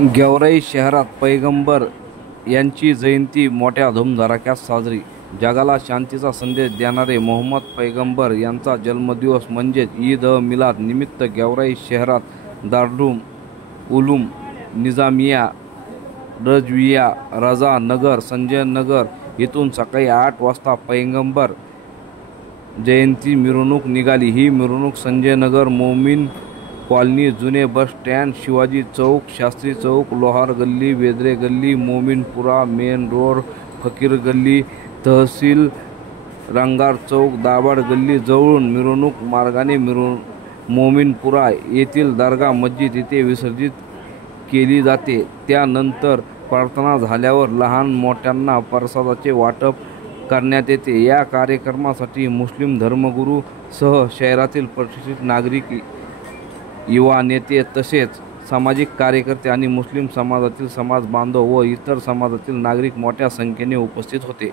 गेवराई शहरात पैगंबर यांची जयंती मोठ्या धूमधडाक्यात साजरी. जगाला शांतीचा संदेश देणारे मोहम्मद पैगंबर यांचा जन्मदिवस म्हणजेच ईद-मिलाद निमित्त गेवराई शहरात दारुल उलूम निजामिया रजविया रजा नगर संजय नगर येथून सकाळी 8 वाजता पैगंबर जयंती मिरवणूक निघाली. ही मिरवणूक संजय नगर, मोमीन कॉलनी, जुने बस स्टँड, शिवाजी चौक, शास्त्री चौक, लोहार गल्ली, वेदरे गल्ली, मोमीनपुरा मेन रोड, फकीर गल्ली, तहसील रंगार चौक, दाभाड गल्ली जवळून मिरवणूक मार्गाने मोमीनपुरा येथील दर्गा मस्जिद येथे विसर्जित केली जाते. त्यानंतर प्रार्थना झाल्यावर लहान मोठ्यांना प्रसादाचे वाटप करण्यात येते. या कार्यक्रमासाठी मुस्लिम धर्मगुरू सह शहरातील प्रतिष्ठित नागरिक, युवा नेते तसेच सामाजिक कार्यकर्ते आणि मुस्लिम समाजातील समाज बांधव व इतर समाजातील नागरिक मोठ्या संख्येने उपस्थित होते.